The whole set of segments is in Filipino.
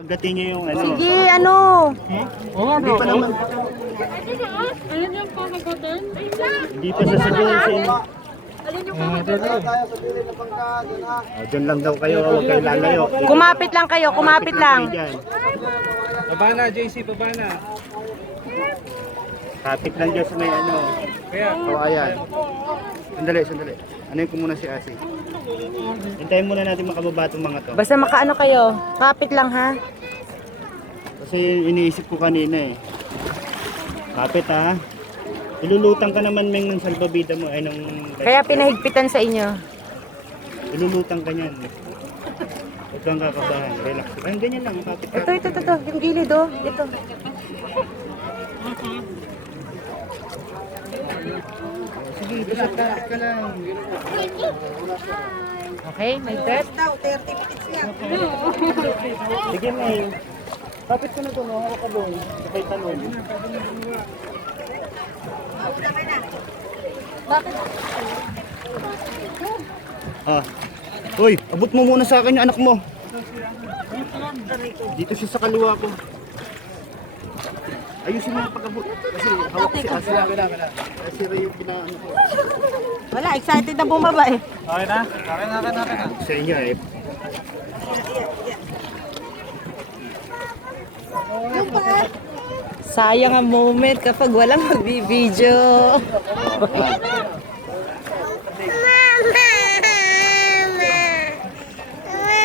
Pagdating niyo yung ano. Sige, ano? Hindi pa naman. Ayun yung pakagutan. Hindi pa sasabihin sa inyo. Alin yung pakagutan? Diyan lang daw kayo, huwag kayo lalayo. Kumapit lang kayo, kumapit lang. Baba na, JC, baba na. Kapit lang dyan sa may ano. Kawayan. Sandali, sandali. Ano ko muna si Asi. Hintayin muna natin makababa itong mga to. Basta makaano kayo. Kapit lang ha. Kasi iniisip ko kanina eh. Kapit ha. Ilulutang ka naman Meng ng salbabida mo ay ng... Kaya pinahigpitan sa inyo. Ilulutang ka niyan. Huwag kang kakabahan. Relax. Ay, ganyan lang. Kapit ka. Ito. Yung gilid oh. Ito. Sige, basta kapit ka lang. Okay, may test. Sige Meng. Kapit ka na to, no? Hawak ka doon. Sabay talon. Ah. Hoy, abot mo muna sa akin yung anak mo. Dito siya sa kaliwa ko. Ayusin mo yung pag-abot. Kasi hawak si Asa. Kasi Ray yung pinaano ko. Wala, excited na bumaba eh. Okay na? Okay na. Sa inyo eh. Sayang ang moment kapag walang magbibideo.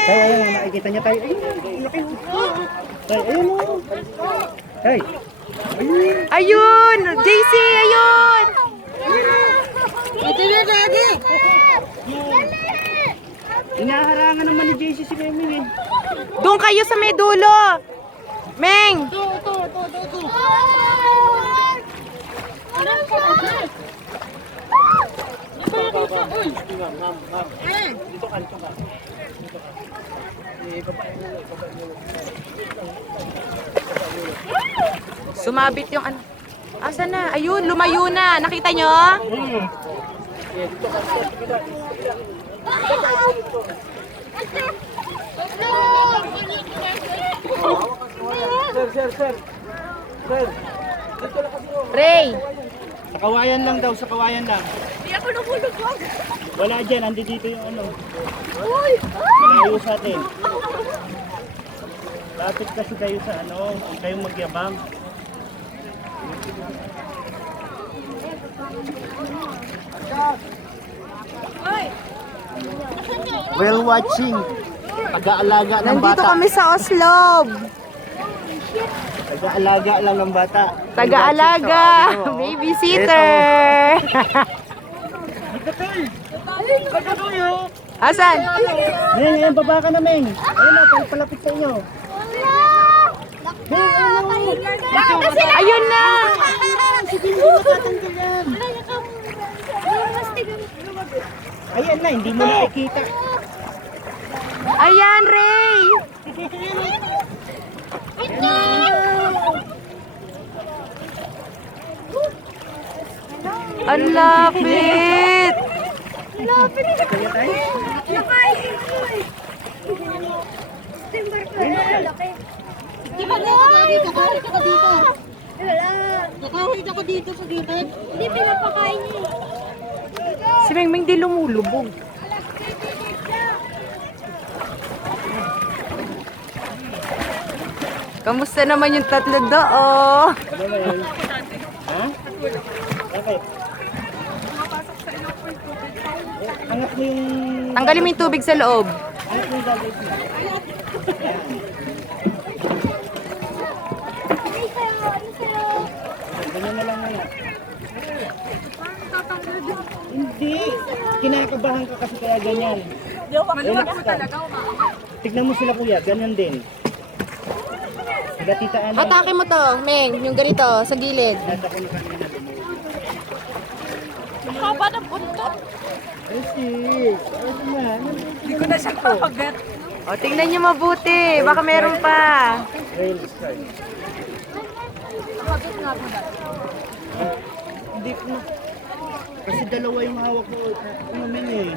Tay, ayun, nakikita niya tayo. Ayun, laki. Tay, ayun o. Tay. Ayun! JC, ayun! Inaharangan naman ni JC si Meming eh. Doon kayo sa may dulo. Meng! Sumabit yung ano. Asa na? Ayun, lumayo na. Nakita nyo? Ray! Sa kawayan lang daw, sa kawayan lang. Hindi ako nahulog ko. Wala dyan, andi dito yung ano. Malayo sa atin. Lapit kasi kayo sa ano, huwag kayong magyabang. Well watching. Pag-aalaga ng Nandito bata. kami sa Oslob. Pag-aalaga lang ng bata. Taga-alaga. Babysitter. Asan? Meng, baba ka na Meng. Ayun na, palapit sa inyo. Ayun na. Ayan na, hindi mo nakikita. Ayan, Ray. Ang lapit. Kaya tayo? Nakahit ako dito sa gilid. Hindi pinapakain niya. Si Mengmeng di lumulubog. Kamusta naman yung tatlo doon? Ano ba yun? Ha? Bakit? Angat mo yung... Tanggalin mo yung tubig sa loob. Angat mo yung gagawin mo. Ayan. Ganyan na lang muna. Hindi. Kinakabahan ka kasi kaya ganyan. Relax ka. Tignan mo sila kuya, ganyan din. Gatita ano. Atake mo to, Meng. Yung ganito, sa gilid. Nasa ko na kanina. Haba ng buntot. Ay, sis. Ayos na. Hindi ko na siya kapagat. O, tingnan nyo mabuti. Baka meron pa. Rail start. Hindi ko na. Kasi dalawa yung hawak ko. Ano namin eh.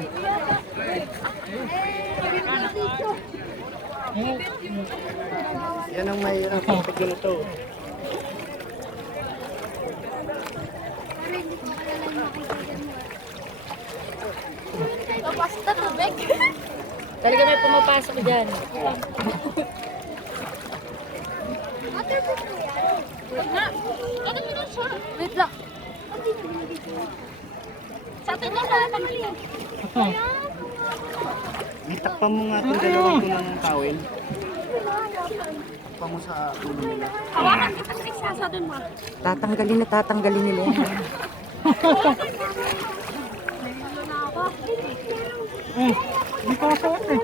Yan ang mahirap pag ganito. Basta tubig. Talaga may pumapasok dyan. Waterproof po yan. Wait na. Ano mo na siya? Wait lang. Sa atin na lang naman yan. Itakpan mo nga itong dalawang tulang ng kawin. Takpan mo sa ulo nila. Hawakan kita sa isa sa dun mo. Tatanggalin nila yan. Nahilo na ako. Hindi pa ako eh.